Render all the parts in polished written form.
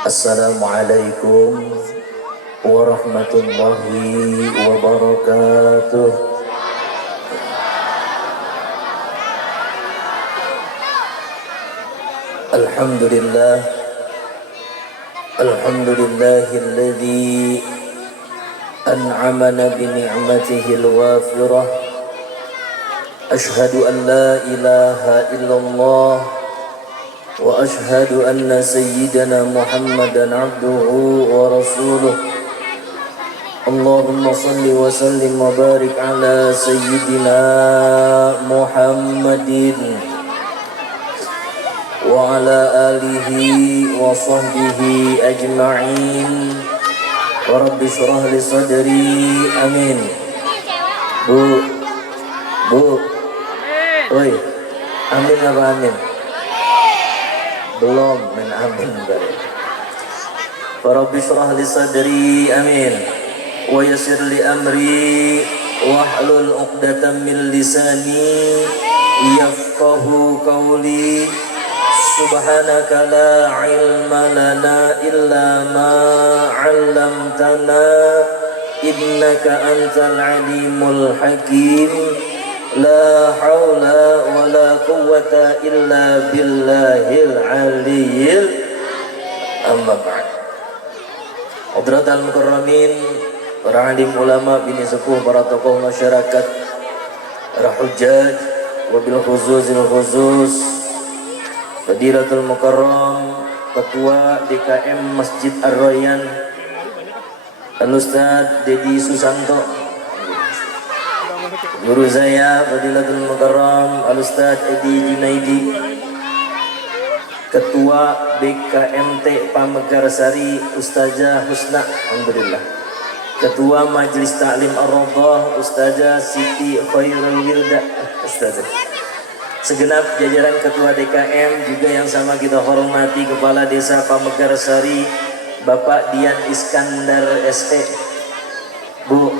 Assalamualaikum warahmatullahi wabarakatuh. Alhamdulillah, alhamdulillahilladzi an'amana bi ni'matihi al-wafirah. Ashhadu an la ilaha illallah wa ashhadu anna sayyidana Muhammadan abduhu wa rasuluh. Allahumma salli wa sallim wa barik ala sayyidina Muhammadin wa ala alihi wa sahbihi ajma'in. Wa rabbi shrah li sadri. Amin. Bu, oi, amin apa amin? Belum men amin baru. Wa rabbi shrah li sadri. Amin. Wa yassir li amri wahlul 'uqdatam min lisani yafqahu qawli. Subhanaka la ilma lana illa ma 'allamtana innaka antal alimul hakim. La haula wa la quwwata illa billahil aliyyil. Amma ba'd. Hadratal mukarramin, para alim ulama, bini sepuh, para tokoh masyarakat, para hujjaj, wabil khusus Fadilatul Mukarram, Ketua DKM Masjid Ar-Rayyan Al-Ustadz Dedi Susanto, guru saya Fadilatul Mukarram Al-Ustadz Edi Junaidi, Ketua BKMT Pamekarsari Ustazah Husna, alhamdulillah, Ketua Majelis Ta'lim Ar-Radah Ustazah Siti Khairul Wilda, Ustazah, segenap jajaran Ketua DKM juga yang sama kita hormati, Kepala Desa Pamekarsari Bapak Dian Iskandar SE. Bu,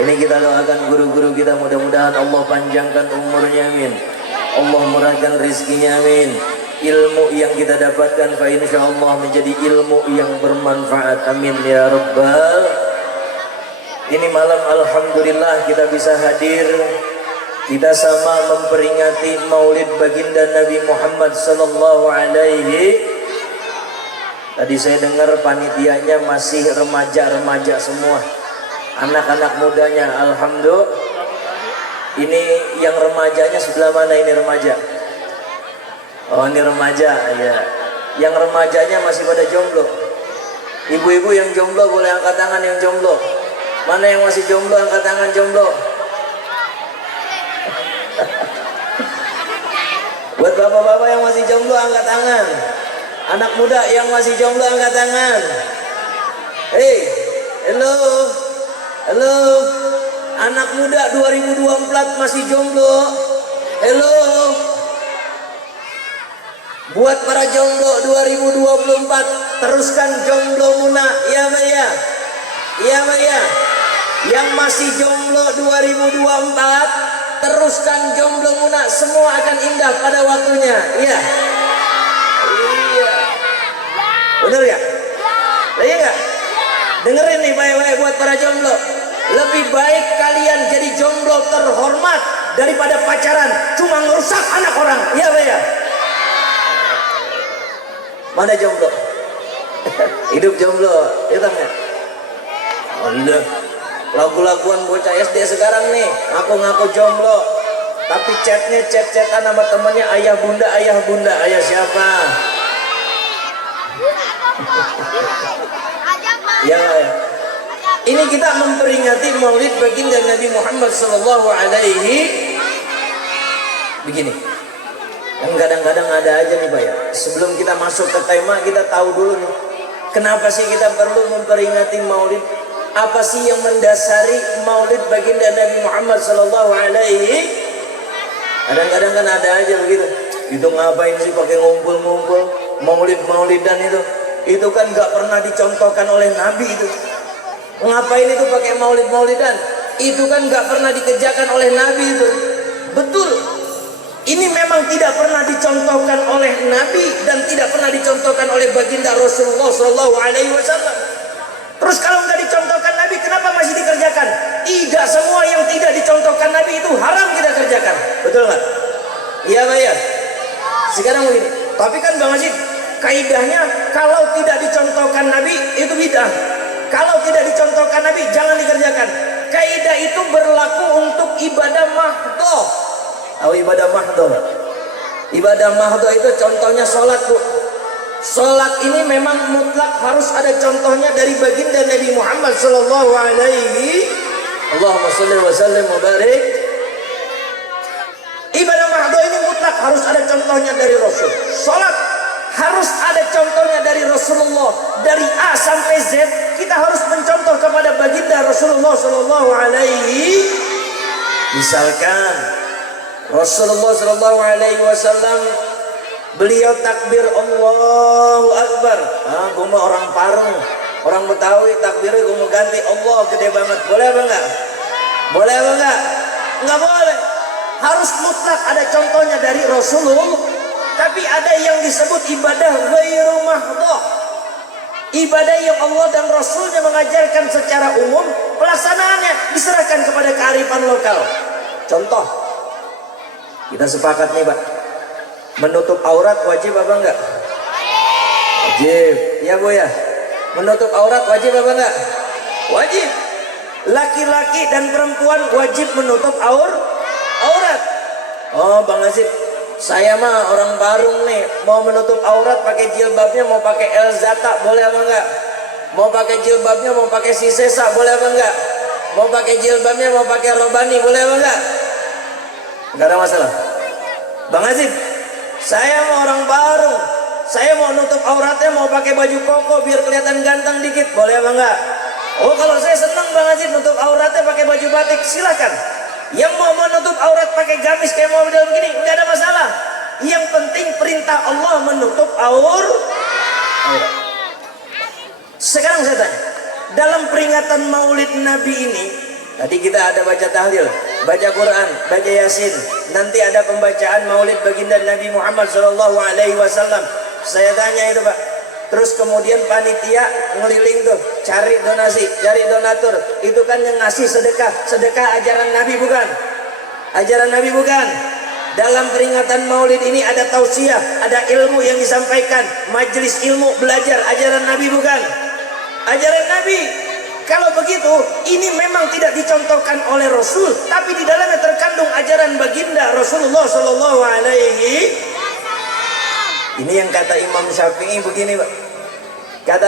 ini kita doakan guru-guru kita, mudah-mudahan Allah panjangkan umurnya, amin. Allah murahkan rizkinya, amin. Ilmu yang kita dapatkan fa insyaallah menjadi ilmu yang bermanfaat, amin ya rabbal. Ini malam alhamdulillah kita bisa hadir. Kita sama memperingati Maulid baginda Nabi Muhammad sallallahu alaihi. Tadi saya dengar panitianya masih remaja-remaja semua, anak-anak mudanya, alhamdulillah. Ini yang remajanya sebelah mana ini remaja? Oh ini remaja ya. Yang remajanya masih pada jomblo. Ibu-ibu yang jomblo boleh angkat tangan yang jomblo. Mana yang masih jomblo angkat tangan jomblo. Buat bapak-bapak yang masih jomblo angkat tangan. Anak muda yang masih jomblo angkat tangan. Hey, hello. Halo. Anak muda 2024 masih jomblo. Hello. Buat para jomblo 2024 teruskan jomblo muna. Iya Pak ya. Iya Pak ya. Yang masih jomblo 2024 teruskan jomblo muna, semua akan indah pada waktunya. Iya. Iya. Benar ya? Iya enggak? Dengerin nih baik-baik buat para jomblo. Lebih baik kalian jadi jomblo terhormat daripada pacaran cuma ngerusak anak orang. Iya Pak ya? Mana jomblo? Hidup jomblo, ya tanya. Allah. Lagu-laguan bocah SD sekarang nih, ngaku-ngaku jomblo, tapi chat-chatan sama temennya ayah bunda, ayah siapa? Ya, ini kita memperingati Maulid baginda Nabi Muhammad sallallahu alaihi. Begini, yang kadang-kadang ada aja nih Pak ya. Sebelum kita masuk ke tema, kita tahu dulu nih, kenapa sih kita perlu memperingati Maulid? Apa sih yang mendasari Maulid baginda Nabi Muhammad sallallahu alaihi? Kadang-kadang kan ada aja begitu. Itu ngapain sih pakai ngumpul-ngumpul, Maulid-maulidan itu? Itu kan nggak pernah dicontohkan oleh Nabi itu. Ngapain itu pakai maulid-maulidan? Itu kan nggak pernah dikerjakan oleh Nabi itu. Betul. Ini memang tidak pernah dicontohkan oleh Nabi dan tidak pernah dicontohkan oleh Rasulullah Shallallahu Alaihi Wasallam. Terus kalau nggak dicontohkan Nabi, kenapa masih dikerjakan? Tidak semua yang tidak dicontohkan Nabi itu haram kita kerjakan, betul nggak? Iya Pak ya. Sekarang begini, tapi kan Bang Masjid, kaidahnya kalau tidak dicontohkan Nabi itu bid'ah. Kalau tidak dicontohkan Nabi jangan dikerjakan. Kaidah itu berlaku untuk ibadah mahdhah. Tahu ibadah mahdhah? Ibadah mahdhah itu contohnya sholat, Bu. Sholat ini memang mutlak harus ada contohnya dari baginda Nabi Muhammad sallallahu alaihi Allahumma shalli wa sallim wa barik. Ibadah mahdhah ini mutlak harus ada contohnya dari Rasul. Sholat harus ada contohnya dari Rasulullah. Dari A sampai Z kita harus mencontoh kepada baginda Rasulullah sallallahu alaihi. Misalkan Rasulullah sallallahu alaihi wasallam beliau takbir Allahu Akbar. Gue mau orang Parung, orang Betawi takbirnya gue mau ganti Allah gede banget. Boleh apa enggak? Boleh apa enggak? Enggak boleh. Harus mutlak ada contohnya dari Rasulullah. Tapi ada yang disebut ibadah ghairu mahdhah. Ibadah yang Allah dan Rasulnya mengajarkan secara umum, pelaksanaannya diserahkan kepada kearifan lokal. Contoh, kita sepakat nih Pak, menutup aurat wajib apa enggak? Wajib, ya Bu ya. Menutup aurat wajib apa enggak? Wajib. Laki-laki dan perempuan wajib menutup aurat. Oh Bang Azib, saya mah orang Parung nih, mau menutup aurat pakai jilbabnya, mau pakai elzata, boleh apa enggak? Mau pakai jilbabnya, mau pakai sisesa, boleh apa enggak? Mau pakai jilbabnya, mau pakai robani, boleh apa enggak? Enggak ada masalah. Bang Azib, saya mau orang Parung, saya mau nutup auratnya, mau pakai baju koko biar kelihatan ganteng dikit, boleh apa enggak? Oh kalau saya senang Bang Azib nutup auratnya pakai baju batik, silakan. Yang mau menutup aurat pakai gamis kayak model begini, nggak ada masalah. Yang penting perintah Allah menutup aurat. Sekarang saya tanya, dalam peringatan Maulid Nabi ini, tadi kita ada baca tahlil, baca Quran, baca Yasin, nanti ada pembacaan Maulid baginda Nabi Muhammad Shallallahu Alaihi Wasallam. Saya tanya itu Pak, terus kemudian panitia ngeliling tuh, cari donasi, cari donatur. Itu kan yang ngasih sedekah. Sedekah ajaran Nabi bukan? Ajaran Nabi bukan? Dalam peringatan Maulid ini ada tausiah, ada ilmu yang disampaikan, majelis ilmu belajar, ajaran Nabi bukan? Ajaran Nabi. Kalau begitu, ini memang tidak dicontohkan oleh Rasul, tapi di dalamnya terkandung ajaran baginda Rasulullah Sallallahu Alaihi. Ini yang kata Imam Syafi'i begini Pak. Kata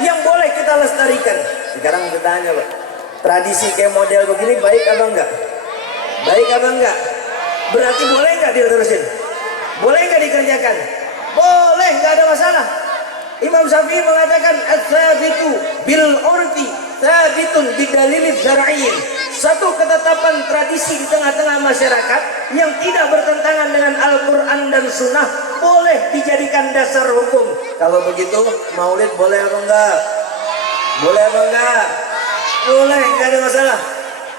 yang boleh kita lestarikan. Sekarang kita tanya Pak, tradisi kayak model begini baik apa enggak? Baik apa enggak? Berarti boleh enggak diterusin? Boleh enggak dikerjakan? Boleh, enggak ada masalah. Imam Syafi'i mengatakan as-sabitu bil urfi sabitun bidalil syar'iyyin. Satu ketetapan tradisi di tengah-tengah masyarakat yang tidak bertentangan dengan Al-Quran dan Sunnah boleh dijadikan dasar hukum. Kalau begitu Maulid boleh apa enggak? Boleh apa enggak? Boleh, enggak ada masalah.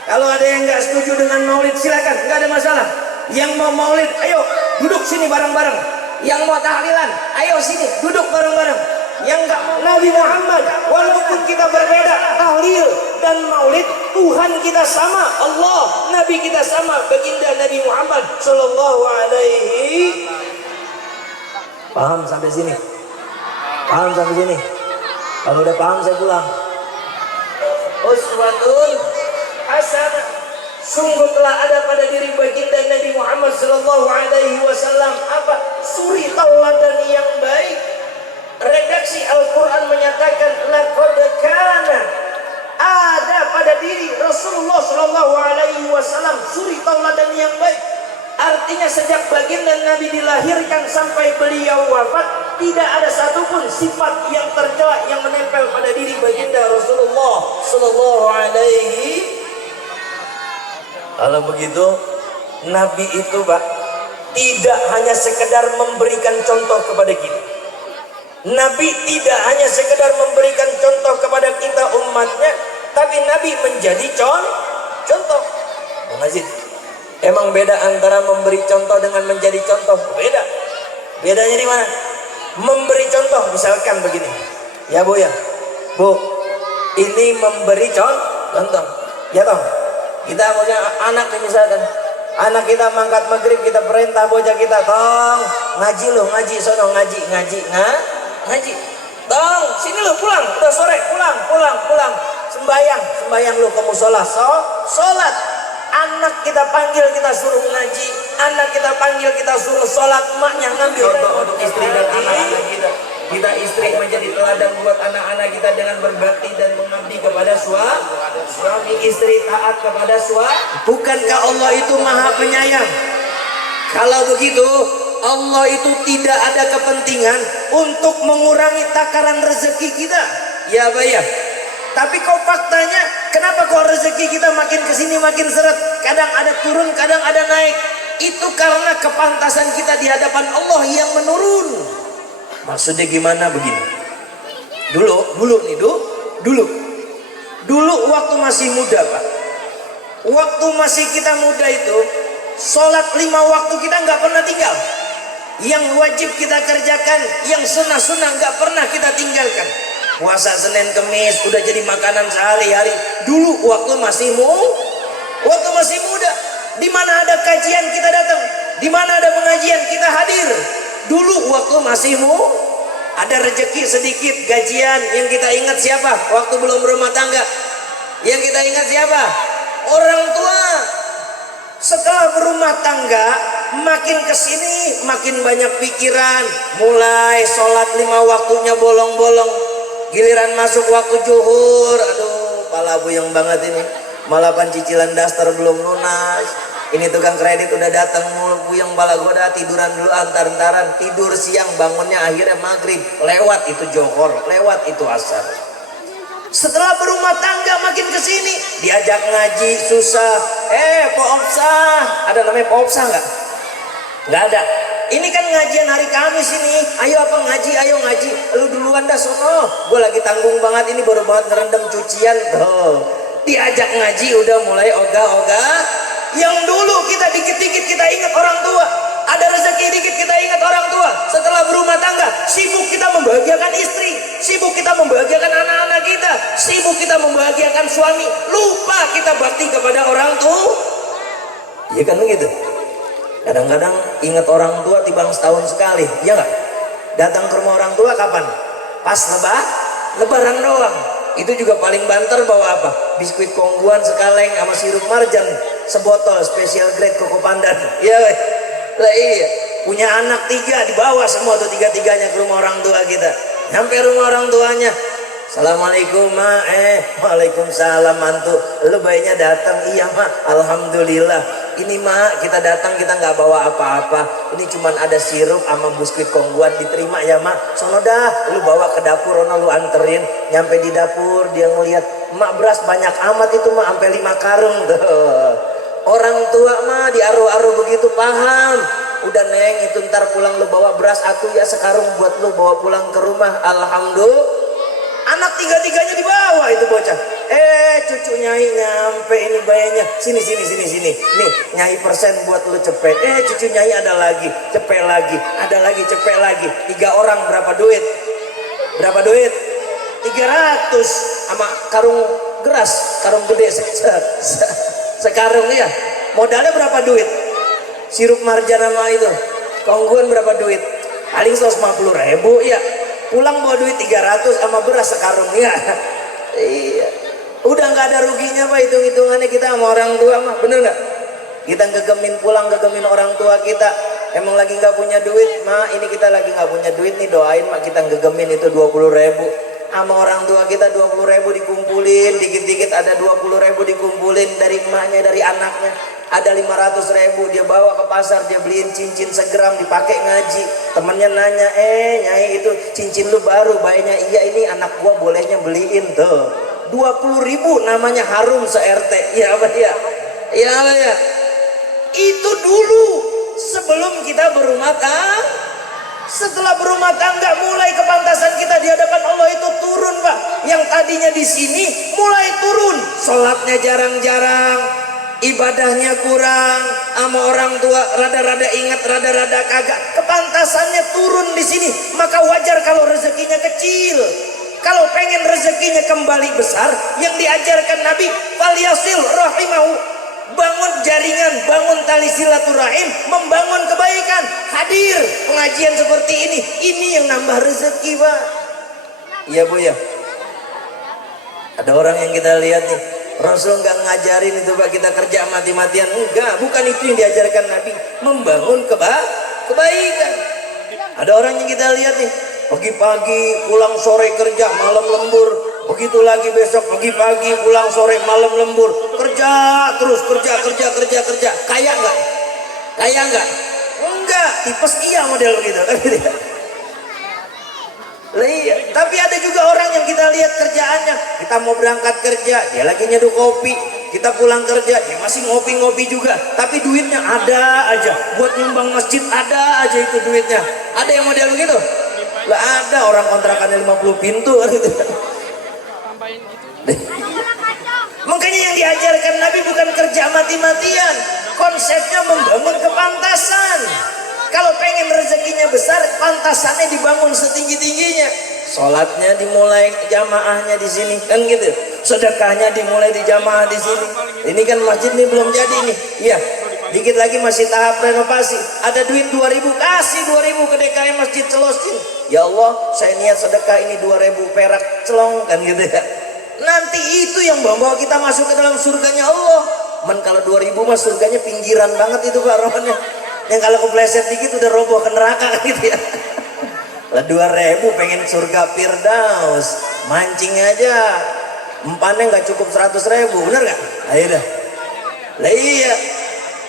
Kalau ada yang enggak setuju dengan Maulid silakan, enggak ada masalah. Yang mau Maulid, ayo duduk sini bareng-bareng. Yang mau tahlilan, ayo sini duduk bareng-bareng. yang nggak mau Nabi Muhammad. Walaupun kita berbeda tahlil dan maulid, Tuhan kita sama, Allah, Nabi kita sama, baginda Nabi Muhammad sallallahu alaihi. Paham sampai sini? Paham sampai sini? Kalau udah paham saya pulang. Uswatun hasanah, sungguh telah ada pada diri baginda Nabi Muhammad sallallahu alaihi wasallam apa? Suri tauladan yang baik. Redaksi Al-Quran menyatakan laqad kana, ada pada diri Rasulullah sallallahu alaihi wasallam suri tauladan yang baik. Artinya sejak baginda Nabi dilahirkan sampai beliau wafat, tidak ada satupun sifat yang tercela yang menempel pada diri baginda Rasulullah sallallahu alaihi. Kalau begitu, Nabi itu Pak tidak hanya sekedar memberikan contoh kepada kita. Nabi tidak hanya sekedar memberikan contoh kepada kita umatnya, tapi Nabi menjadi contoh. Bang Aziz, emang beda antara memberi contoh dengan menjadi contoh? Beda. Bedanya di mana? Memberi contoh misalkan begini. Ya Bu ya. Bu, ini memberi contoh. Ya toh. Kita punya anak nih misalkan. Anak kita mangkat maghrib, kita perintah bocah kita, tong ngaji lo, ngaji sono, ngaji. Tong sini lo pulang, udah sore pulang. Sembayang lo ke musola, sholat. Anak kita panggil, kita suruh ngaji. Anak kita panggil, kita suruh sholat. Maknya ngambil untuk istri dan anak-anak kita. Kita istri menjadi teladan buat anak-anak kita dengan berbakti dan mengabdi kepada suami, istri taat kepada suami. Bukankah Allah itu maha penyayang? Kalau begitu, Allah itu tidak ada kepentingan untuk mengurangi takaran rezeki kita. Ya bayar. Tapi kok faktanya, kenapa kok rezeki kita makin kesini makin seret? Kadang ada turun, kadang ada naik. Itu karena kepantasan kita di hadapan Allah yang menurun. Maksudnya gimana begini? Dulu waktu masih muda Pak. Waktu masih kita muda itu, sholat 5 waktu kita nggak pernah tinggal. Yang wajib kita kerjakan, yang sunnah-sunnah nggak pernah kita tinggalkan. Puasa Senin Kemis udah jadi makanan sehari-hari. Dulu waktu masih muda, di mana ada kajian kita datang, di mana ada pengajian kita hadir. Dulu waktu masih ada rezeki sedikit, gajian, yang kita ingat siapa? Waktu belum berumah tangga, yang kita ingat siapa? Orang tua. Setelah berumah tangga, makin kesini makin banyak pikiran. Mulai sholat 5 waktunya bolong-bolong. Giliran masuk waktu zuhur, aduh pala buyeng banget ini. Malah cicilan daster belum lunas. Ini tukang kredit udah datang mulu buyeng, pala gua dah tiduran dulu antar-antaran. Tidur siang, bangunnya akhirnya maghrib. Lewat itu johor, lewat itu asar. Setelah berumah tangga makin kesini, diajak ngaji susah. Poopsah, ada namanya poopsah nggak? Nggak ada. Ini kan ngajian hari Kamis ini. Ayo apa ngaji, ayo ngaji. Lu duluan dah sono. Gue lagi tanggung banget ini, baru banget ngerendam cucian. Diajak ngaji udah mulai ogah-ogah. Yang dulu kita dikit-dikit kita ingat orang tua. Ada rezeki dikit kita ingat orang tua. Setelah berumah tangga, sibuk kita membahagiakan istri, sibuk kita membahagiakan anak-anak kita, sibuk kita membahagiakan suami. Lupa kita bakti kepada orang tua. Iya kan begitu. Kadang-kadang ingat orang tua tibang setahun sekali, ya nggak? Datang ke rumah orang tua kapan? Pas lebaran doang. Itu juga paling banter bawa apa? Biskuit kongguan sekaleng sama sirup marjan sebotol special grade koko pandan. Ya, lah iya. Punya anak 3 dibawa semua tuh 3-3-nya ke rumah orang tua kita. Sampai rumah orang tuanya, Assalamualaikum ma, waalaikumsalam mantu. Lu bayinya datang, iya ma, alhamdulillah. Ini mak kita datang kita nggak bawa apa-apa, ini cuman ada sirup sama biskuit kongguan, diterima ya mak. Sono dah, lu bawa ke dapur, ono lu anterin. Nyampe di dapur dia ngeliat, mak beras banyak amat itu mak, sampai 5 karung tuh. Orang tua mah diaru-aru begitu paham. Udah neng itu ntar pulang lu bawa beras aku ya sekarung buat lu bawa pulang ke rumah. Alhamdulillah. Anak 3-3-nya dibawa itu bocah. Cucu Nyai nyampe ini bayinya. Sini. Nih, Nyai persen buat lu cepet. Cucu Nyai ada lagi, cepet lagi. Ada lagi, cepet lagi. 3 orang berapa duit? Berapa duit? 300 sama karung geras, karung gede sekarung ya. Modalnya berapa duit? Sirup marjan sama itu kongguan berapa duit? Paling 150.000 ya. Pulang bawa duit 300 sama beras sekarung ya. Iya. Udah nggak ada ruginya Pak, hitung-hitungannya kita sama orang tua mah, bener nggak? Kita gegemin pulang, gegemin orang tua kita. Emang lagi nggak punya duit, mak ini kita lagi nggak punya duit nih, doain mak, kita gegemin itu 20.000. Sama orang tua kita 20.000 dikumpulin, dikit-dikit ada 20.000 dikumpulin dari emaknya, dari anaknya. Ada 500.000 dia bawa ke pasar, dia beliin cincin segram dipakai ngaji. Temennya nanya, nyai itu cincin lu baru? Bayarnya iya, ini anak gua bolehnya beliin tuh. 20.000 namanya harum se-RT. Ya apa ya? Ya apa ya? Itu dulu sebelum kita berumah tangga. Setelah berumah tangga mulai kepantasan kita di hadapan Allah itu turun Pak. Yang tadinya di sini mulai turun. Sholatnya jarang-jarang, ibadahnya kurang, sama orang tua rada-rada ingat, rada-rada kagak. Kepantasannya turun di sini. Maka wajar kalau rezekinya kecil. Kalau pengen rezekinya kembali besar, yang diajarkan Nabi, falyasil rahimahu, bangun jaringan, bangun tali silaturahim, membangun kebaikan. Hadir pengajian seperti ini yang nambah rezeki Pak. Iya Bu ya. Ada orang yang kita lihat nih, Rasul nggak ngajarin itu Pak, kita kerja mati-matian. Enggak, bukan itu yang diajarkan Nabi, membangun kebaikan. Ada orang yang kita lihat nih, pagi-pagi pulang sore kerja, malam lembur. Begitu lagi besok pagi-pagi pulang sore malam lembur. Kerja terus, kerja. Kaya nggak? Kaya nggak? Enggak, tipes iya model begitu kan gitu. Iya. Tapi ada juga orang yang kita lihat kerjaannya, kita mau berangkat kerja, dia lagi nyeduh kopi. Kita pulang kerja, dia masih ngopi-ngopi juga. Tapi duitnya ada aja, buat nyumbang masjid ada aja itu duitnya. Ada yang model begitu? Lah ada, orang kontrakannya 50 pintu gitu. Makanya yang diajarkan Nabi bukan kerja mati-matian, konsepnya membangun kepantasan. Kalau pengen rezekinya besar, pantasannya dibangun setinggi-tingginya. Sholatnya dimulai jamaahnya di sini kan gitu. Sedekahnya dimulai di jamaah di sini. Ini kan masjid ini belum jadi nih. Iya. Dikit lagi masih tahap renovasi. Ada duit 2.000, kasih 2.000 ke DKM Masjid Celosin. Ya Allah, saya niat sedekah ini 2.000 perak celong kan gitu ya. Nanti itu yang bawa kita masuk ke dalam surganya Allah. Men kalau 2.000 mah surganya pinggiran banget itu Pak rohnya. Yang kalau kepleset dikit udah roboh ke neraka gitu ya. Lah 2.000 pengen surga Firdaus, mancing aja empannya nggak cukup 100.000, bener nggak? Ayo dah. Lah iya.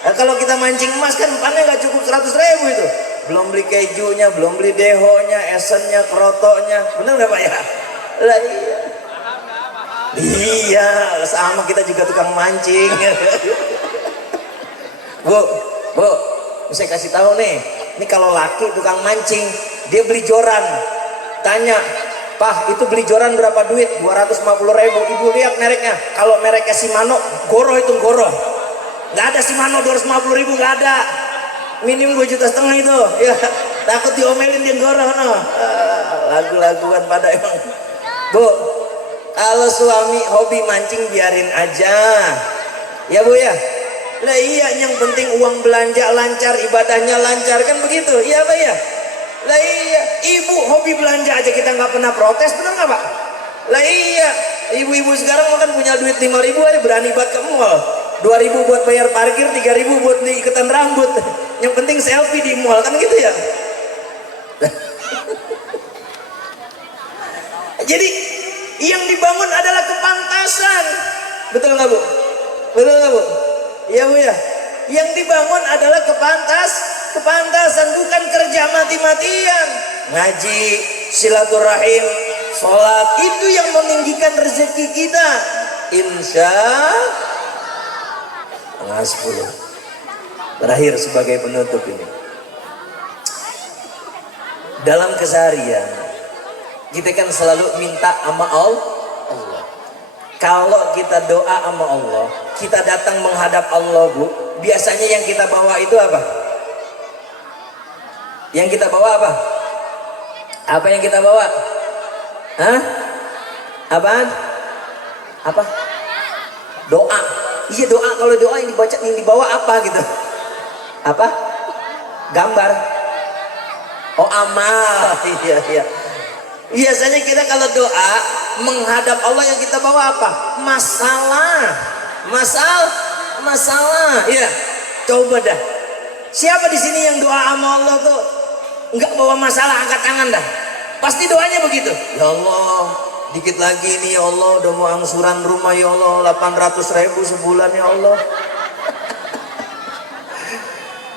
Nah, kalau kita mancing emas kan empannya nggak cukup 100.000 itu. Belum beli kejunya, belum beli dehonya, esennya, krotonya, bener nggak Pak ya? Lah iya. Iya, sama kita juga tukang mancing. Bu, saya kasih tahu nih, ini kalau laki tukang mancing, dia beli joran, tanya, Pak itu beli joran berapa duit? 250.000. Ibu lihat mereknya, kalau mereknya Shimano, goroh itu goroh. Nggak ada Shimano 250.000, nggak ada. Minim 2,5 juta itu, ya takut diomelin dia goroh no. Lagu-laguan pada emang. Bu, kalau suami hobi mancing biarin aja, ya Bu ya. Lah iya, yang penting uang belanja lancar, ibadahnya lancar kan begitu, iya Pak ya. Lah iya, ibu hobi belanja aja kita nggak pernah protes, bener nggak Pak? Lah iya, ibu-ibu sekarang makan punya duit 5.000 aja berani buat ke mall, 2.000 buat bayar parkir, 3.000 buat beli iketan rambut. Yang penting selfie di mall kan gitu ya. Jadi yang dibangun adalah kepantasan, betul nggak Bu? Betul nggak Bu? Iya Bu ya. Yang dibangun adalah kepantasan, bukan kerja mati-matian. Ngaji, silaturahim, sholat, itu yang meninggikan rezeki kita. Insya Allah 10. Terakhir sebagai penutup ini, dalam keseharian kita kan selalu minta sama Allah. Kalau kita doa sama Allah, kita datang menghadap Allah Bu, biasanya yang kita bawa itu apa? Yang kita bawa apa? Apa yang kita bawa? Hah? Apaan? Apa? Doa. Iya doa. Kalau doa yang dibaca yang dibawa apa gitu? Apa? Gambar. Oh amal. Iya iya. Biasanya kita kalau doa menghadap Allah yang kita bawa apa? Masalah. Masalah. Iya. Coba dah. Siapa di sini yang doa sama Allah tuh nggak bawa masalah, angkat tangan dah. Pasti doanya begitu. Ya Allah, dikit lagi nih ya Allah, udah mau angsuran rumah ya Allah, 800.000 sebulan ya Allah.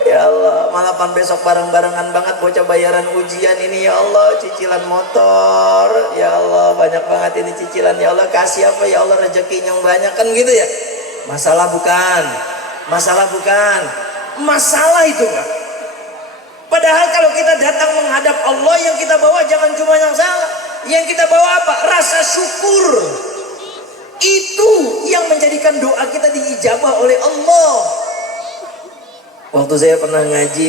Ya Allah, malapan besok bareng-barengan banget bocah bayaran ujian ini ya Allah, cicilan motor. Ya Allah, banyak banget ini cicilan ya Allah, kasih apa ya Allah, rezeki yang banyak kan gitu ya. Masalah bukan. Masalah itu Pak. Padahal kalau kita datang menghadap Allah, yang kita bawa jangan cuma yang salah. Yang kita bawa apa? Rasa syukur. Itu yang menjadikan doa kita diijabah oleh Allah. Waktu saya pernah ngaji,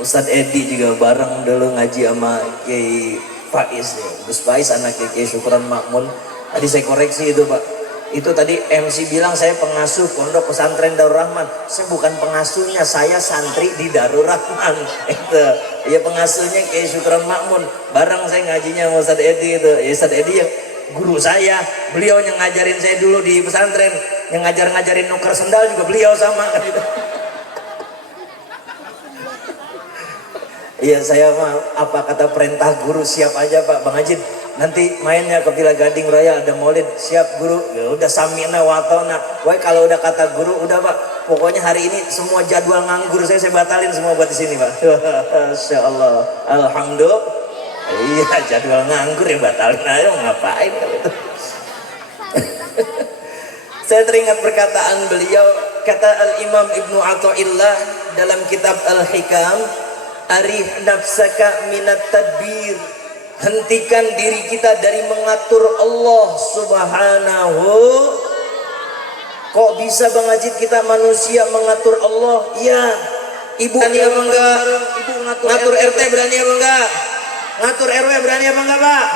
Ustadz Edi juga bareng dulu ngaji sama Kiai Faiz ya. Gus Faiz anak Kiai Syukran Makmun. Tadi saya koreksi itu Pak. Itu tadi MC bilang saya pengasuh pondok pesantren Darul Rahman. Saya bukan pengasuhnya, saya santri di Darul Rahman. Itu ya pengasuhnya Kiai Syukran Makmun. Bareng saya ngajinya sama Ustadz Edi itu. Ya Ustadz Edi ya guru saya. Beliau yang ngajarin saya dulu di pesantren, yang ngajarin nuker sendal juga beliau sama kan itu. Iya saya mah apa kata perintah guru siap aja Pak Bang Ajid. Nanti mainnya ke Villa Gading Raya ada maulid, siap guru. Ya udah samina watona. Wah kalau udah kata guru udah Pak. Pokoknya hari ini semua jadwal nganggur saya batalin semua buat di sini Pak. Masya Allah, alhamdulillah. Iya jadwal nganggur ya batalin aja, ngapain gitu. Saya teringat perkataan beliau, kata Al-Imam Ibnu Athaillah dalam kitab Al-Hikam, arif nafsaka minat tadbir. Hentikan diri kita dari mengatur Allah Subhanahu. Kok bisa Bang Ajid kita manusia mengatur Allah? Ya. Ibu berani apa enggak? Ibu ngatur RT berani apa enggak? Ngatur RW berani apa enggak Pak?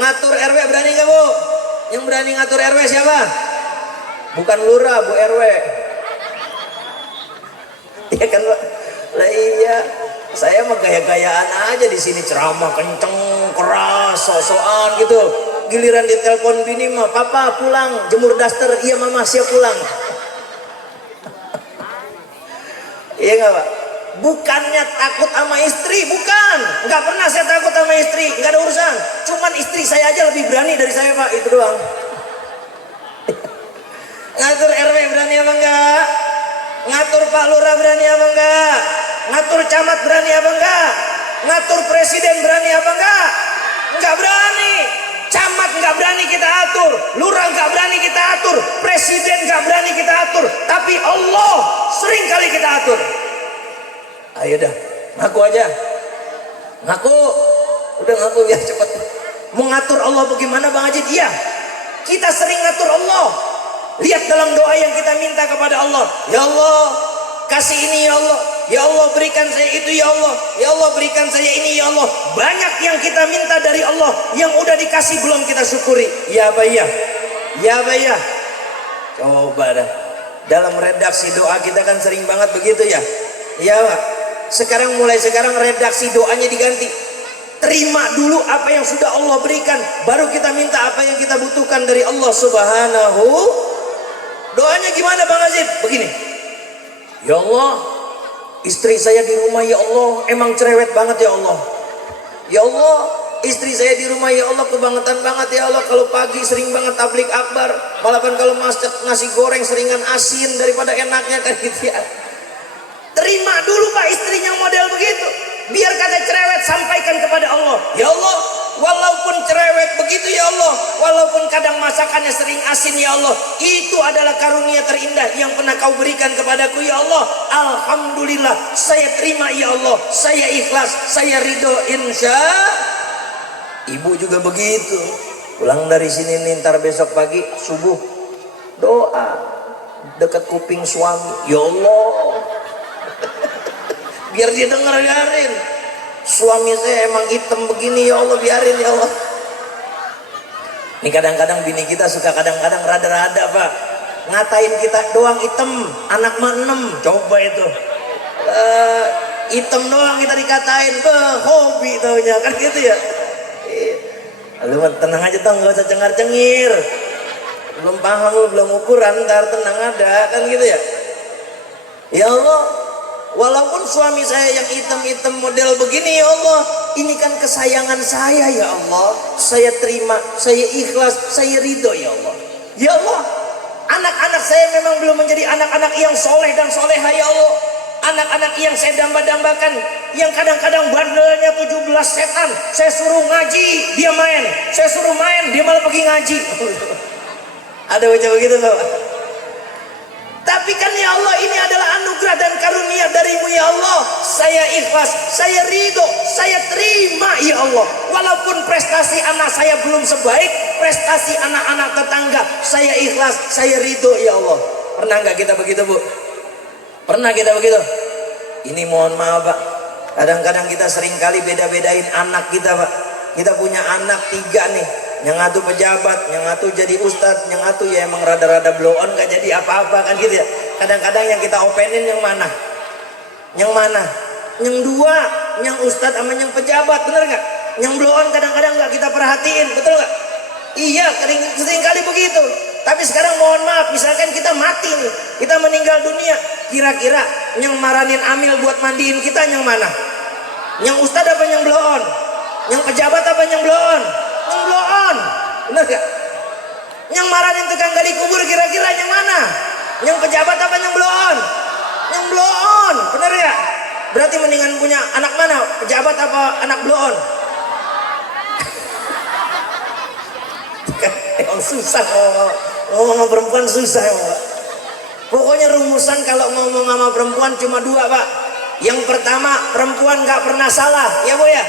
Ngatur RW berani enggak Bu? Yang berani ngatur RW siapa? Bukan lurah, Bu RW. Iya kan Pak? Lah iya. Saya mah gaya-gayaan aja di sini, ceramah kenceng, keras, sok-sokan gitu. Giliran ditelepon bini mah, papa pulang, jemur daster, iya mama siap pulang. Iya nggak Pak? Bukannya takut sama istri, bukan. Nggak pernah saya takut sama istri, nggak ada urusan. Cuman istri saya aja lebih berani dari saya Pak, itu doang. Ngatur RW berani apa enggak? Ngatur Pak Lurah berani apa enggak? Ngatur camat berani apa enggak? Ngatur presiden berani apa enggak? Enggak berani. Camat enggak berani kita atur, lurah enggak berani kita atur, presiden enggak berani kita atur, tapi Allah sering kali kita atur. Ayo dah, ngaku aja. Ngaku. Udah ngaku biar cepet. Mau ngatur Allah bagaimana Bang Ajid? Iya. Kita sering ngatur Allah. Lihat dalam doa yang kita minta kepada Allah. Ya Allah, kasih ini ya Allah. Ya Allah berikan saya itu ya Allah. Ya Allah berikan saya ini ya Allah. Banyak yang kita minta dari Allah, yang udah dikasih belum kita syukuri. Ya Pak ya. Ya Pak ya. Coba dah. Dalam redaksi doa kita kan sering banget begitu ya. Ya Pak. Mulai sekarang redaksi doanya diganti. Terima dulu apa yang sudah Allah berikan, baru kita minta apa yang kita butuhkan dari Allah Subhanahu. Doanya gimana Bang Azib? Begini. Ya Allah, istri saya di rumah ya Allah emang cerewet banget ya Allah. Ya Allah, istri saya di rumah ya Allah kebangetan banget ya Allah. Kalau pagi sering banget tablik akbar, malahan kalau masak nasi goreng seringan asin daripada enaknya kan gitu ya. Terima dulu Pak istrinya model begitu. Biar kata cerewet sampaikan kepada Allah. Ya Allah, walaupun cerewet begitu ya Allah, walaupun kadang masakannya sering asin ya Allah, itu adalah karunia terindah yang pernah kau berikan kepadaku ya Allah. Alhamdulillah, saya terima ya Allah, saya ikhlas, saya ridho insya. Ibu juga begitu. Pulang dari sini nih, ntar besok pagi subuh doa dekat kuping suami. Ya Allah, biar dia dengar, biarin. Suami saya emang hitam begini ya Allah, biarin ya Allah. Ini kadang-kadang bini kita suka kadang-kadang rada-rada Pak, ngatain kita doang hitam, anak mah 6. Coba itu hitam doang kita dikatain, hobi taunya kan gitu ya. Lu tenang aja Tong, gak usah cengar-cengir, belum paham lu, belum ukuran, ntar tenang ada kan gitu ya. Ya Allah, walaupun suami saya yang hitam-hitam model begini ya Allah, ini kan kesayangan saya ya Allah, saya terima, saya ikhlas, saya ridho ya Allah. Ya Allah, anak-anak saya memang belum menjadi anak-anak yang soleh dan soleha ya Allah. Anak-anak yang saya damba-dambakan, yang kadang-kadang bandelnya 17 setan, saya suruh ngaji, dia main, saya suruh main, dia malah pergi ngaji. Ada baca begitu Pak? Tapi kan ya Allah, ini adalah anugerah dan karunia darimu ya Allah. Saya ikhlas, saya ridho, saya terima ya Allah. Walaupun prestasi anak saya belum sebaik prestasi anak-anak tetangga, saya ikhlas, saya ridho ya Allah. Pernah nggak kita begitu Bu? Pernah kita begitu? Ini mohon maaf Pak, kadang-kadang kita seringkali beda-bedain anak kita Pak. Kita punya anak 3 nih, yang satu pejabat, yang satu jadi ustadz, yang satu ya emang rada-rada blow on gak jadi apa-apa kan gitu ya. Kadang-kadang yang kita openin yang mana? Yang mana? Yang 2, yang ustadz sama yang pejabat, bener gak? Yang blow on kadang-kadang gak kita perhatiin, betul gak? Iya, seringkali begitu. Tapi sekarang mohon maaf, misalkan kita mati nih, kita meninggal dunia, kira-kira yang maranin Amil buat mandiin kita yang mana? Yang ustadz apa yang blow on? Yang pejabat apa yang blow on? Yang blow on, bener gak? Yang marahin tukang gali kubur kira-kira yang mana? Yang pejabat apa yang blow on? Yang blow on, bener gak? Berarti mendingan punya anak mana? Pejabat apa anak blow on? Susah ngomong sama perempuan, susah ya Pak. Pokoknya rumusan kalau ngomong sama perempuan cuma 2 Pak. Yang pertama, perempuan gak pernah salah ya Bu ya.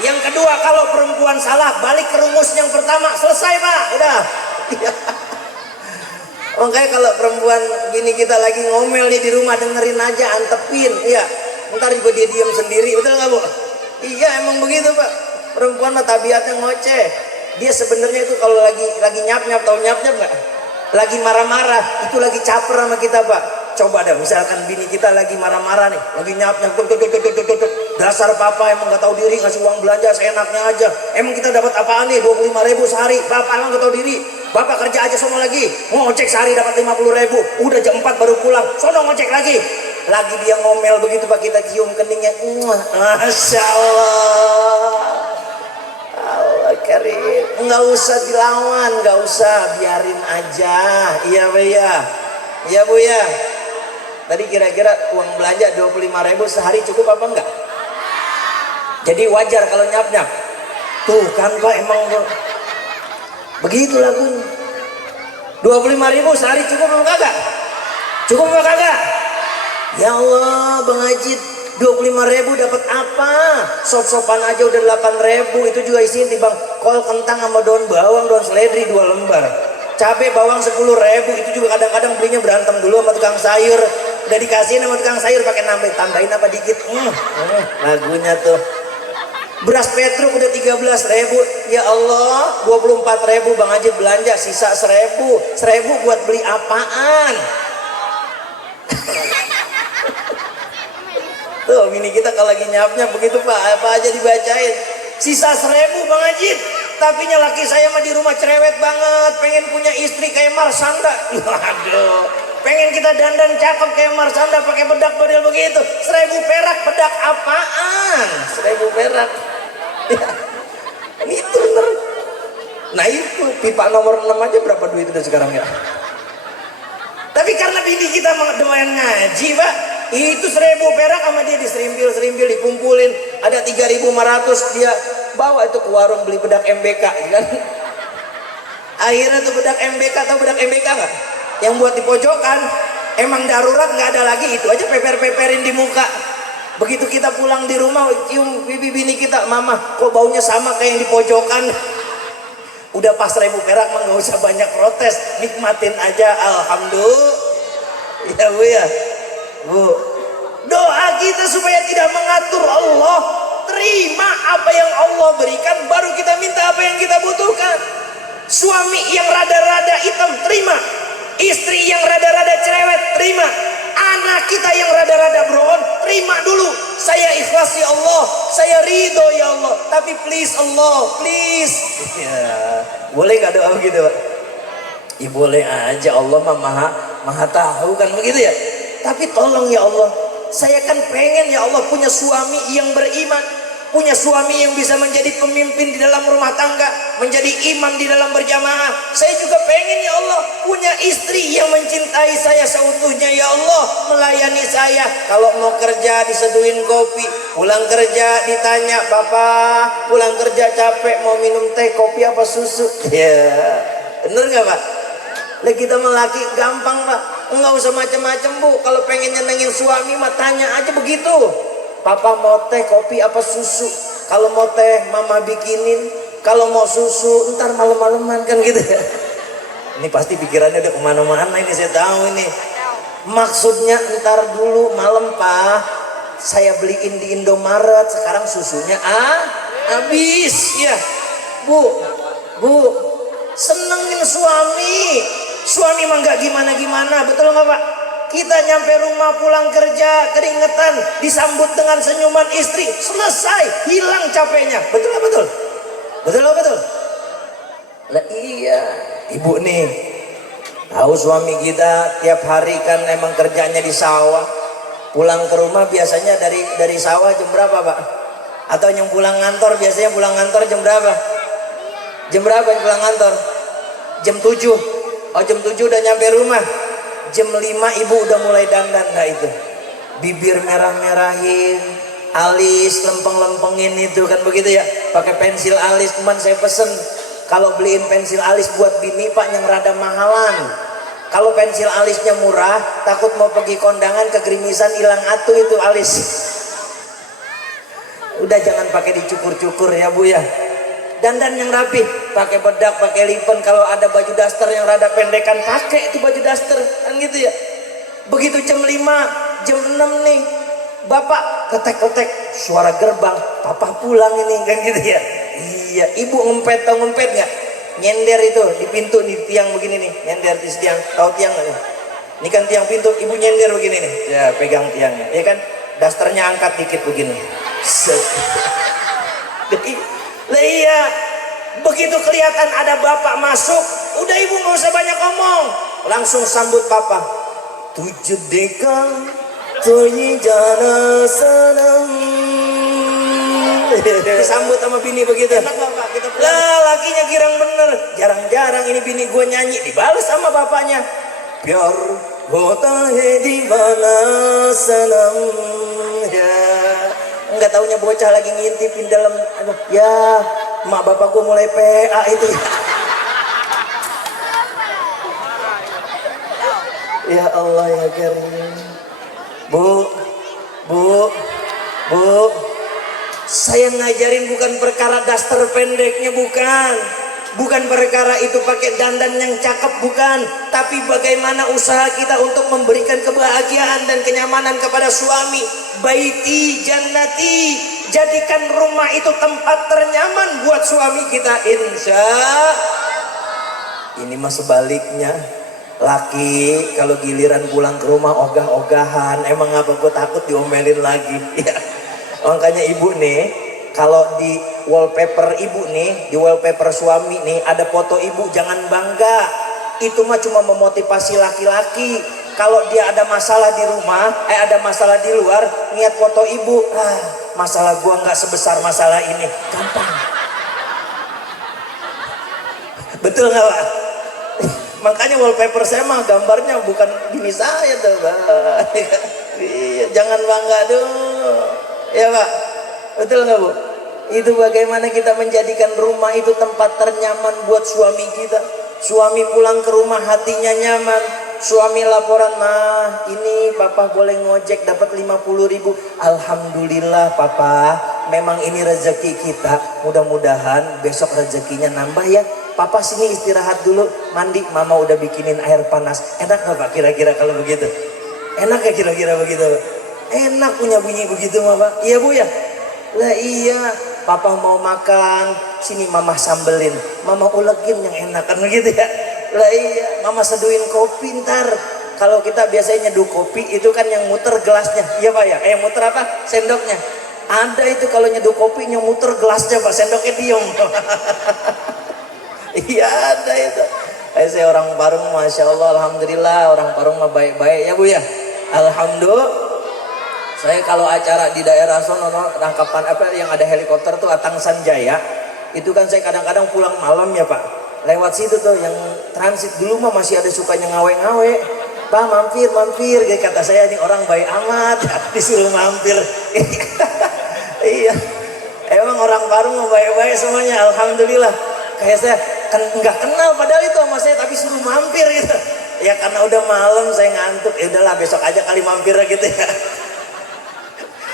Yang kedua, kalau perempuan salah, balik ke rumus yang pertama, selesai Pak, udah. Makanya kalau perempuan gini kita lagi ngomel nih di rumah, dengerin aja, antepin, ya. Ntar juga dia diam sendiri, betul nggak Bu? Iya emang begitu Pak. Perempuan mah tabiatnya ngoceh. Dia sebenarnya itu kalau lagi nyap-nyap, tahu nyap-nyap nggak? Lagi marah-marah, itu lagi caper sama kita Pak. Coba dah, misalkan bini kita lagi marah-marah nih, lagi nyap-nyap, dasar papa emang gak tahu diri, ngasih uang belanja seenaknya aja. Emang kita dapat apaan nih? 25.000 sehari. Bapak emang gak tahu diri. Bapak kerja aja sono lagi, ngocek sehari dapat 50.000. Udah jam 4 baru pulang, sono ngocek lagi. Lagi dia ngomel begitu Pak, kita cium keningnya. Masya Allah, Allah karim. Nggak usah dilawan, nggak usah, biarin aja. Iya Bu ya, iya Bu ya. Tadi kira-kira uang belanja 25.000 sehari cukup apa enggak? Jadi wajar kalau nyap-nyap. Tuh kan Pak, emang begitu lagunya. 25.000 sehari cukup apa kagak? Cukup apa kagak? Ya Allah Bang Ajid, 25.000 dapat apa? Sop-sopan aja udah 8.000. Itu juga isinya timbang kol kentang sama daun bawang, daun seledri 2 lembar. Cabai bawang 10.000. Itu juga kadang-kadang belinya berantem dulu sama tukang sayur. Udah dikasihin sama tukang sayur pakai tambahin apa dikit. Lagunya tuh. Beras petruk udah 13.000. Ya Allah, 24.000 Bang Ajid belanja, sisa 1.000. 1.000 buat beli apaan? Tuh mini kita kalau lagi nyap-nyap begitu Pak, apa aja dibacain. Sisa 1.000 Bang Ajid. Tapi laki saya mah di rumah cerewet banget, pengen punya istri kayak Marsanda. Waduh, pengen kita dandan cakep kayak Marsanda pakai bedak model begitu. 1.000 perak, bedak apaan? 1.000 perak. Ya, itu bener. Nah itu pipa nomor 6 aja berapa duit udah sekarang ya. Tapi karena bini kita doyan ngaji Pak, itu 1.000 perak sama dia diserimpil dikumpulin, ada 3.500 dia bawa itu ke warung beli bedak MBK kan. Akhirnya tuh bedak MBK, atau bedak MBK nggak? Yang buat di pojokan, emang darurat nggak ada lagi, itu aja peperin di muka. Begitu kita pulang di rumah, cium bibi bini kita, mama kok baunya sama kayak yang di pojokan. Udah pas 1.000 perak mah nggak usah banyak protes, nikmatin aja. Alhamdulillah ya Bu ya. Bu, doa kita supaya tidak mengatur Allah. Terima apa yang Allah berikan, baru kita minta apa yang kita butuhkan. Suami yang rada-rada hitam, terima. Istri yang rada-rada cerewet, terima. Anak kita yang rada-rada brown, terima dulu. Saya ikhlas ya Allah, saya ridho ya Allah. Tapi please Allah, please. Ya, boleh gak doa begitu Pak? Ya boleh aja, Allah mah maha tahu kan begitu ya. Tapi tolong ya Allah, saya kan pengen ya Allah punya suami yang beriman, punya suami yang bisa menjadi pemimpin di dalam rumah tangga, menjadi imam di dalam berjamaah. Saya juga pengen ya Allah punya istri yang mencintai saya seutuhnya ya Allah, melayani saya. Kalau mau kerja diseduhin kopi, pulang kerja ditanya, "Bapak, pulang kerja capek mau minum teh, kopi apa susu?" Ya, bener nggak Pak? Lah kita melaki gampang Pak, nggak usah macam-macam Bu. Kalau pengen nyenengin suami mah tanya aja begitu. "Papa mau teh, kopi apa susu?" Kalau mau teh mama bikinin, kalau mau susu ntar malam-malaman kan gitu ya. Ini pasti pikirannya udah kemana-mana ini, saya tahu ini. Maksudnya ntar dulu malam Pak, saya beliin di Indomaret, sekarang susunya habis ya. Bu, senengin suami. Suami mah nggak gimana-gimana, betul nggak Pak? Kita nyampe rumah pulang kerja keringetan, disambut dengan senyuman istri, selesai, hilang capeknya. Betul nggak betul? Betul nggak betul? Lah iya, ibu nih tahu suami kita tiap hari kan emang kerjanya di sawah. Pulang ke rumah biasanya dari sawah jam berapa Pak? Atau yang pulang ngantor biasanya pulang ngantor jam berapa? Jam berapa yang pulang ngantor? Jam 7. Oh jam 7 udah nyampe rumah. Jam 5 ibu udah mulai dandan dah itu. Bibir merah-merahin, alis lempeng-lempengin itu kan begitu ya. Pakai pensil alis, cuman saya pesen kalau beliin pensil alis buat bini Pak yang rada mahalan. Kalau pensil alisnya murah, takut mau pergi kondangan kegerimisan hilang atu itu alis. Udah jangan pakai dicukur-cukur ya Bu ya. Dandan yang rapi, pakai bedak, pakai lipen. Kalau ada baju daster yang rada pendekan, pakai itu baju daster kan gitu ya. Begitu jam 5, jam 6 nih, Bapak ketek-ketek suara gerbang, Papa pulang ini kan gitu ya. Iya, ibu ngempet, tau ngempet nggak? Nyender itu di pintu, di tiang begini nih, nyender di tiang. Tahu tiang nggak? Ini kan tiang pintu, ibu nyender begini nih. Ya pegang tiangnya, ya kan? Dasternya angkat dikit begini. Lah iya, begitu kelihatan ada bapak masuk, udah ibu nggak usah banyak ngomong, langsung sambut papa. Tujuh dekang, toyi jana sanam. Disambut sama bini begitu. Lah lakinya girang bener, jarang-jarang ini bini gue nyanyi dibalas sama bapaknya. Biar kota di mana sanam ya. Enggak taunya bocah lagi ngintipin dalam, ya mak bapak gue mulai PA itu. Ya Allah ya Karim. Bu, saya ngajarin bukan perkara daster pendeknya, bukan perkara itu pakai dandan yang cakep, bukan, tapi bagaimana usaha kita untuk memberikan kebahagiaan dan kenyamanan kepada suami. Baiti jannati, jadikan rumah itu tempat ternyaman buat suami kita, insya. Ini mah sebaliknya, laki kalau giliran pulang ke rumah ogah-ogahan, emang apa gue takut diomelin lagi ya. Makanya ibu nih, kalau di wallpaper ibu nih, di wallpaper suami nih ada foto ibu, jangan bangga. Itu mah cuma memotivasi laki-laki. Kalau dia ada masalah di rumah, ada masalah di luar, niat foto ibu, masalah gua nggak sebesar masalah ini, gampang. Betul nggak Pak? Makanya wallpaper saya mah gambarnya bukan bini saya tuh Pak. Jangan bangga dong, ya Pak. Betul nggak Bu? Itu bagaimana kita menjadikan rumah itu tempat ternyaman buat suami kita. Suami pulang ke rumah hatinya nyaman. Suami laporan, "Mah, ini papa boleh ngojek dapat 50.000. Alhamdulillah papa, memang ini rezeki kita. Mudah-mudahan besok rezekinya nambah ya. Papa sini istirahat dulu, mandi, mama udah bikinin air panas." Enak nggak Pak kira-kira kalau begitu? Enak ya kira-kira begitu? Enak punya bunyi begitu mah Pak. Iya Bu ya? Lah iya, papa mau makan, sini mama sambelin, mama ulegin yang enak kan gitu ya. Lah iya, mama seduhin kopi ntar. Kalau kita biasanya nyeduh kopi itu kan yang muter gelasnya, iya Pak ya? Yang muter apa? Sendoknya. Ada itu kalau nyeduh kopi yang muter gelasnya Pak, sendoknya diem. Iya ada itu. Saya orang Parung, masya Allah, alhamdulillah orang Parung mah baik-baik ya Bu ya. Alhamdulillah. Saya kalau acara di daerah sono rangkapan apa yang ada helikopter tuh Atang Sanjaya, itu kan saya kadang-kadang pulang malam ya Pak. Lewat situ tuh yang transit dulu mah masih ada sukanya ngawe-ngawe. Pak mampir, kata saya ini orang baik amat, disuruh mampir. Iya, emang orang Parung mah baik-baik semuanya, alhamdulillah. Kayak saya kan nggak kenal padahal itu sama saya, tapi suruh mampir gitu. Ya karena udah malam saya ngantuk, ya udahlah besok aja kali mampir gitu ya.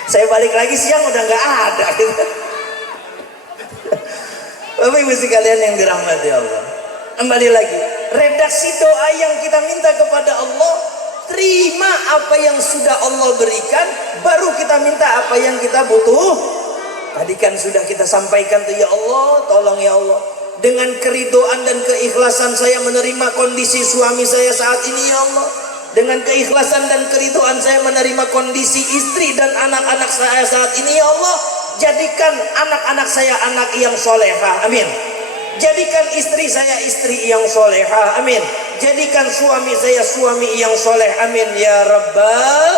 Saya balik lagi siang udah nggak ada gitu. Bapak Ibu sekalian yang dirahmati Allah, kembali lagi, redaksi doa yang kita minta kepada Allah, terima apa yang sudah Allah berikan, baru kita minta apa yang kita butuh. Tadi kan sudah kita sampaikan tuh, ya Allah tolong ya Allah, dengan keridoan dan keikhlasan saya menerima kondisi suami saya saat ini ya Allah, dengan keikhlasan dan keridoan saya menerima kondisi istri dan anak-anak saya saat ini ya Allah, jadikan anak-anak saya anak yang solehah, amin. Jadikan istri saya istri yang solehah, amin. Jadikan suami saya suami yang soleh, amin ya Rabbal.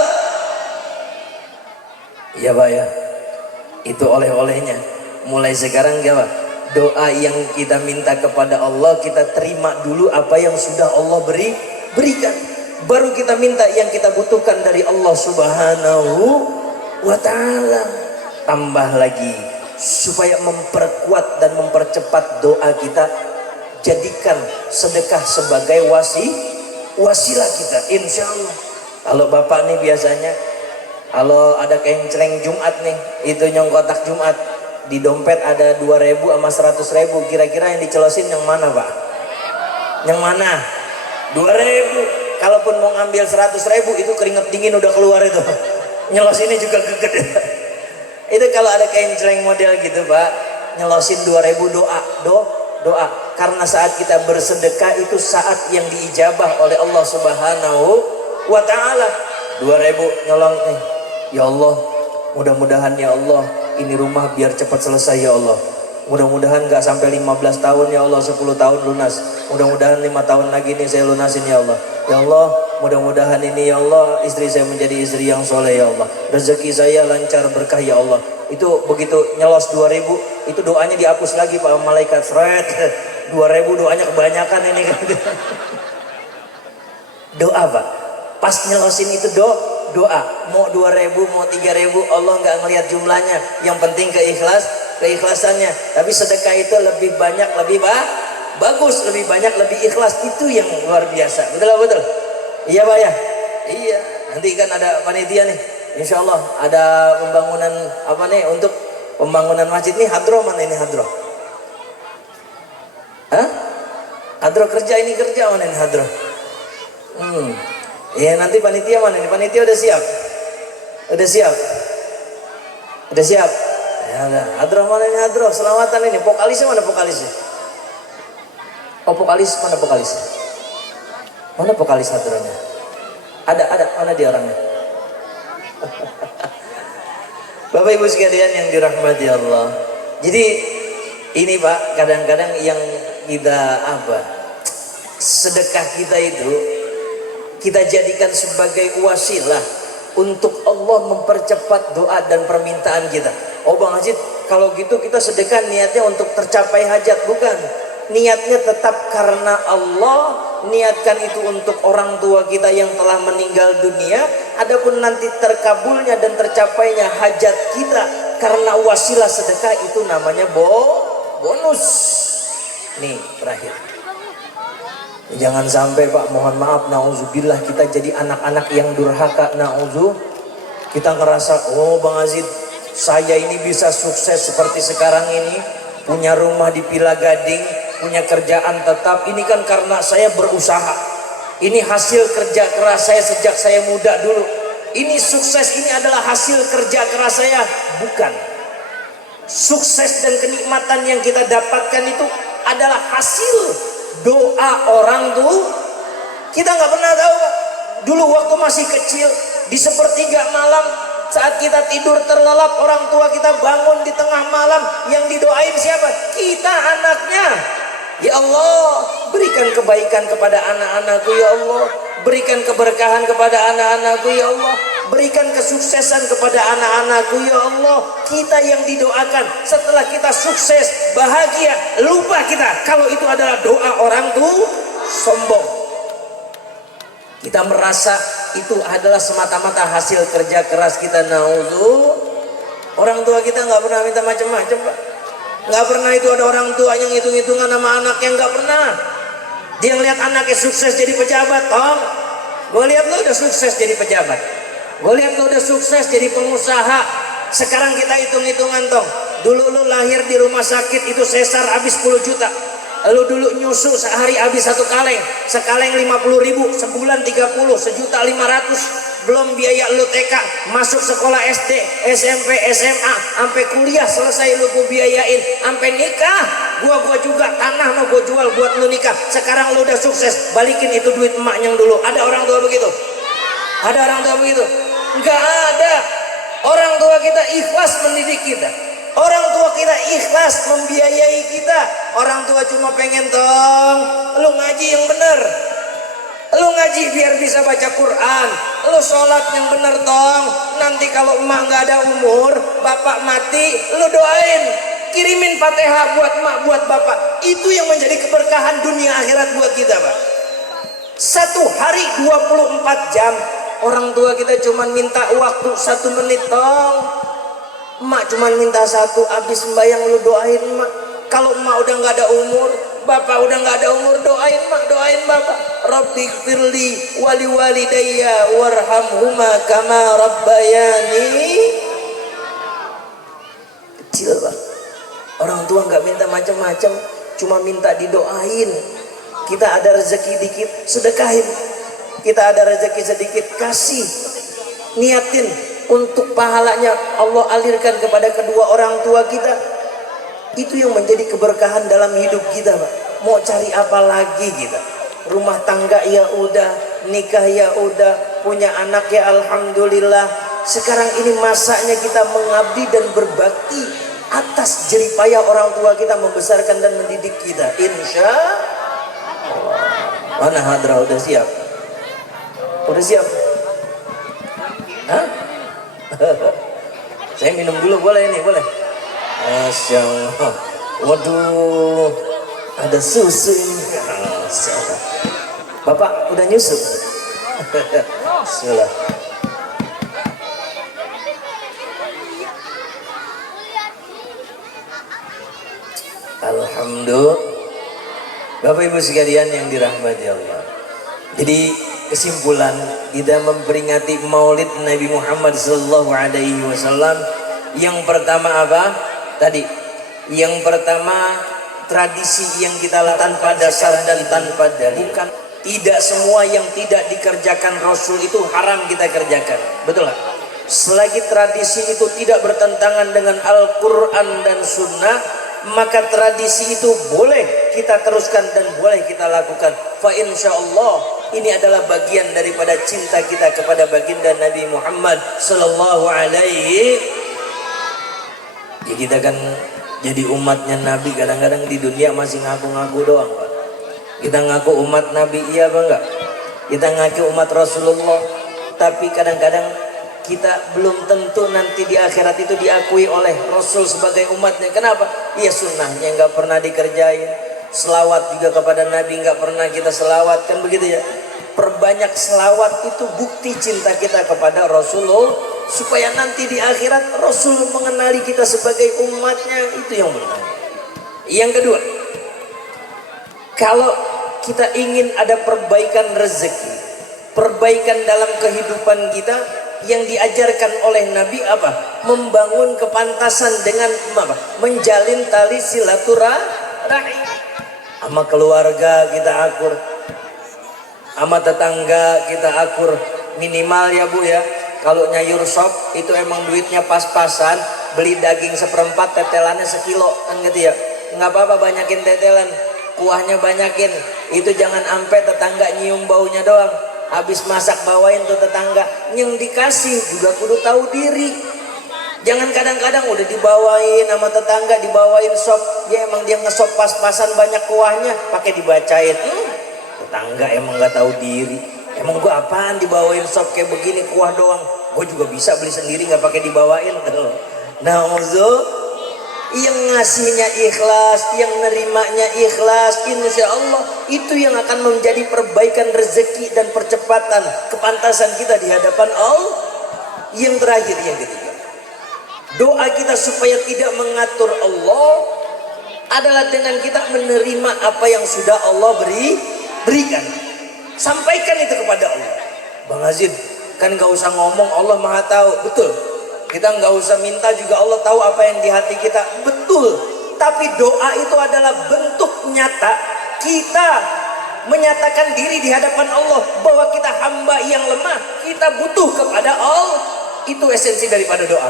Ya Pak ya, itu oleh-olehnya. Mulai sekarang ya Pak, doa yang kita minta kepada Allah, kita terima dulu apa yang sudah Allah berikan, baru kita minta yang kita butuhkan dari Allah Subhanahu wa ta'ala. Tambah lagi supaya memperkuat dan mempercepat doa kita, jadikan sedekah sebagai wasilah kita, insya Allah. Kalau bapak nih biasanya kalau ada kencreng Jumat nih, itu nyong kotak Jumat, di dompet ada 2.000 sama 100.000, kira-kira yang dicelosin yang mana Pak? Yang mana? 2.000. Kalaupun mau ngambil 100.000 itu keringet dingin udah keluar itu, nyelosinnya juga gede. Itu kalau ada kencreng model gitu Pak, nyelosin 2.000, doa. Karena saat kita bersedekah itu saat yang diijabah oleh Allah Subhanahu wa ta'ala. 2.000 nyolong nih, ya Allah mudah-mudahan ya Allah ini rumah biar cepat selesai ya Allah, mudah-mudahan gak sampai 15 tahun ya Allah, 10 tahun lunas, mudah-mudahan 5 tahun lagi nih saya lunasin ya Allah. Ya Allah mudah-mudahan ini ya Allah istri saya menjadi istri yang soleh ya Allah, rezeki saya lancar berkah ya Allah. Itu begitu nyelos 2.000 itu doanya dihapus lagi Pak malaikat, seret 2.000 doanya kebanyakan ini. Doa Pak, pas nyelosin itu doa, mau 2.000 mau 3.000 Allah nggak ngelihat jumlahnya, yang penting keikhlasannya. Tapi sedekah itu lebih banyak, lebih bagus, lebih banyak, lebih ikhlas, itu yang luar biasa. Betul. Iya Pak ya? Iya, nanti kan ada panitia nih, insya Allah ada pembangunan apa nih, untuk pembangunan masjid nih. Hadro mana ini Hadro? Hah? Hadro kerja mana ini Hadro? Ya nanti panitia mana ini? Panitia udah siap? Udah siap? Ya udah. Hadro mana ini Hadro? Selamatan ini. Vokalisnya mana vokalisnya? Oh vokalis, mana vokalis? Mana vokalis Hadronya? Ada, mana dia orangnya? Bapak Ibu sekalian yang dirahmati Allah. Jadi ini Pak, kadang-kadang yang kita sedekah kita itu kita jadikan sebagai wasilah untuk Allah mempercepat doa dan permintaan kita. Oh Bang Haji, kalau gitu kita sedekah niatnya untuk tercapai hajat, bukan. Niatnya tetap karena Allah, niatkan itu untuk orang tua kita yang telah meninggal dunia. Adapun nanti terkabulnya dan tercapainya hajat kita karena wasilah sedekah, itu namanya bonus. Nih terakhir, jangan sampai Pak, mohon maaf, na'udzubillah, kita jadi anak-anak yang durhaka. Kita ngerasa, oh Bang Azid, saya ini bisa sukses seperti sekarang ini, punya rumah di Pila Gading, punya kerjaan tetap, ini kan karena saya berusaha, ini hasil kerja keras saya sejak saya muda dulu, ini sukses ini adalah hasil kerja keras saya. Bukan, Sukses dan kenikmatan yang kita dapatkan itu adalah hasil doa orang tuh. Kita nggak pernah tahu, Pak. Dulu waktu masih kecil, di sepertiga malam saat kita tidur terlelap, orang tua kita bangun di tengah malam, yang didoain siapa? Kita, anaknya. Ya Allah, berikan kebaikan kepada anak-anakku ya Allah, berikan keberkahan kepada anak-anakku ya Allah, berikan kesuksesan kepada anak-anakku ya Allah. Kita yang didoakan, setelah kita sukses, bahagia, lupa kita kalau itu adalah doa orang tuh sombong. Kita merasa itu adalah semata-mata hasil kerja keras kita. Naudzu. Orang tua kita nggak pernah minta macam-macam, Pak. Nggak pernah itu ada orang tua yang hitung-hitungan sama anaknya, nggak pernah. Dia ngeliat anaknya sukses jadi pejabat, Tong. Gue lihat lo udah sukses jadi pejabat. Gue lihat lo udah sukses jadi pengusaha. Sekarang kita hitung-hitungan, Tong. Dulu lo lahir di rumah sakit itu sesar habis 10 juta. Lu dulu nyusu sehari habis 1 kaleng, sekaleng 50.000, sebulan 30, 1.500.000. Belum biaya lu TK, masuk sekolah SD, SMP, SMA, sampai kuliah selesai lu gua biayain, sampai nikah. Gua juga tanah gua jual buat lu nikah. Sekarang lu udah sukses, balikin itu duit emak yang dulu. Ada orang tua begitu? Ada orang tua begitu? Enggak ada. Orang tua kita ikhlas mendidik kita. Orang tua kita ikhlas membiayai kita. Orang tua cuma pengen, Tong, lu ngaji yang bener, lu ngaji biar bisa baca Quran, lu sholat yang bener, Tong. Nanti kalau emak nggak ada umur, bapak mati, lu doain, kirimin Fatihah buat emak, buat bapak. Itu yang menjadi keberkahan dunia akhirat buat kita, Pak. Satu hari 24 jam. Orang tua kita cuma minta waktu 1 menit, Tong. Emak cuma minta 1, habis sembahyang lu doain emak. Kalau emak udah nggak ada umur, bapak udah nggak ada umur, doain emak, doain bapak. Rabbighfirli wali walidayya warhamhuma kama rabbayani kecil, Pak. Orang tua nggak minta macam-macam, cuma minta didoain. Kita ada rezeki dikit, sedekahin. Kita ada rezeki sedikit, kasih. Niatin untuk pahalanya Allah alirkan kepada kedua orang tua kita. Itu yang menjadi keberkahan dalam hidup kita, Pak. Mau cari apa lagi kita? Rumah tangga ya udah, nikah ya udah, punya anak ya alhamdulillah. Sekarang ini masanya kita mengabdi dan berbakti atas jeripayah orang tua kita membesarkan dan mendidik kita. Insya Allah. Mana Hadra udah siap? Udah siap? Hah? Saya minum dulu boleh ini, boleh? Masya Allah. Waduh, ada susu ini. Masya Allah. Bapak udah nyusu? Bismillah. Alhamdulillah. Bapak Ibu sekalian yang dirahmati Allah. Jadi kesimpulan kita memperingati Maulid Nabi Muhammad sallallahu alaihi wasallam, yang pertama apa? Tadi yang pertama, tradisi yang kita lakukan tanpa dasar dan tanpa dalil. Bukan, tidak semua yang tidak dikerjakan Rasul itu haram kita kerjakan. Betul nggak? Selagi tradisi itu tidak bertentangan dengan Al-Quran dan Sunnah, maka tradisi itu boleh kita teruskan dan boleh kita lakukan. Fa insyaallah ini adalah bagian daripada cinta kita kepada baginda Nabi Muhammad sallallahu alaihi. Ya, kita kan jadi umatnya Nabi, kadang-kadang di dunia masih ngaku-ngaku doang, Pak. Kita ngaku umat Nabi, iya apa enggak? Kita ngaku umat Rasulullah, tapi kadang-kadang kita belum tentu nanti di akhirat itu diakui oleh Rasul sebagai umatnya. Kenapa? Iya, sunnahnya nggak pernah dikerjain. Selawat juga kepada Nabi nggak pernah kita selawat, kan begitu ya? Perbanyak selawat, itu bukti cinta kita kepada Rasulullah, supaya nanti di akhirat Rasul mengenali kita sebagai umatnya. Itu yang benar. Yang kedua, kalau kita ingin ada perbaikan rezeki, perbaikan dalam kehidupan kita, yang diajarkan oleh Nabi apa? Membangun kepantasan dengan apa? Menjalin tali silaturahim. Sama keluarga kita akur, sama tetangga kita akur. Minimal ya Bu ya, kalau nyayur sop itu emang duitnya pas-pasan, beli daging seperempat, tetelannya sekilo kan gitu ya. Nggak apa-apa, banyakin tetelan, kuahnya banyakin. Itu jangan sampai tetangga nyium baunya doang, habis masak bawain tuh tetangga. Yang dikasih juga kudu tahu diri. Jangan kadang-kadang udah dibawain sama tetangga, dibawain sop, dia emang dia ngesop pas-pasan banyak kuahnya, pakai dibacain. Tetangga emang nggak tahu diri. Emang gua apaan dibawain sop kayak begini kuah doang? Gua juga bisa beli sendiri nggak pakai dibawain. Nah, yang ngasihnya ikhlas, yang nerimanya ikhlas, insya Allah itu yang akan menjadi perbaikan rezeki dan percepatan kepantasan kita di hadapan Allah. Yang terakhir, yang ketiga, doa kita supaya tidak mengatur Allah adalah dengan kita menerima apa yang sudah Allah berikan. Sampaikan itu kepada Allah. Bang Azid, kan gak usah ngomong, Allah Maha tahu. Betul, kita nggak usah minta juga Allah tahu apa yang di hati kita. Betul, tapi doa itu adalah bentuk nyata kita menyatakan diri di hadapan Allah bahwa kita hamba yang lemah, kita butuh kepada Allah. Itu esensi daripada doa.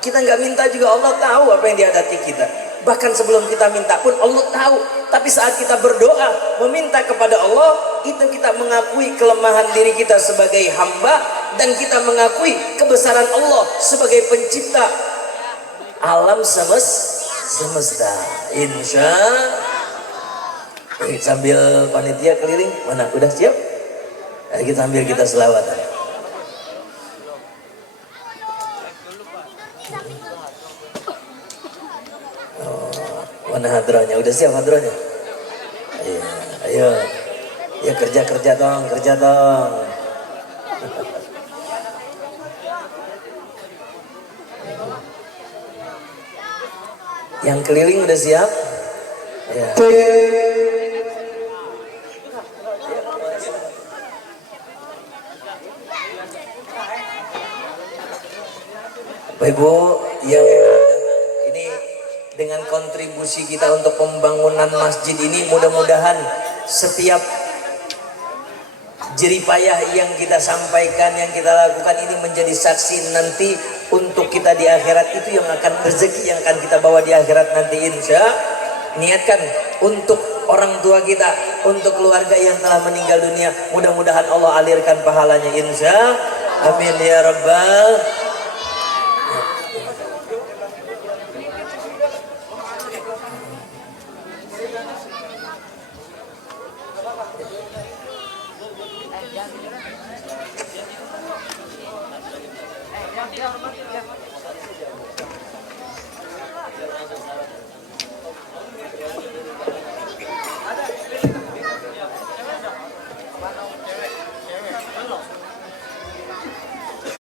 Kita nggak minta juga Allah tahu apa yang di hati kita. Bahkan sebelum kita minta pun Allah tahu. Tapi saat kita berdoa meminta kepada Allah, itu kita mengakui kelemahan diri kita sebagai hamba, dan kita mengakui kebesaran Allah sebagai pencipta alam semesta. Insya sambil panitia keliling, mana udah siap? Ayo kita ambil, kita selawatan. Mana hadronya? Udah siap hadronya? Ayo, ya kerja dong. Yang keliling udah siap? Ya. Bapak Ibu, yang ini dengan kontribusi kita untuk pembangunan masjid ini, mudah-mudahan setiap jeripayah yang kita sampaikan, yang kita lakukan ini menjadi saksi nanti untuk kita di akhirat. Itu yang akan rezeki yang akan kita bawa di akhirat nanti, insya. Niatkan untuk orang tua kita, untuk keluarga yang telah meninggal dunia, mudah-mudahan Allah alirkan pahalanya, insya. Amin ya rabbal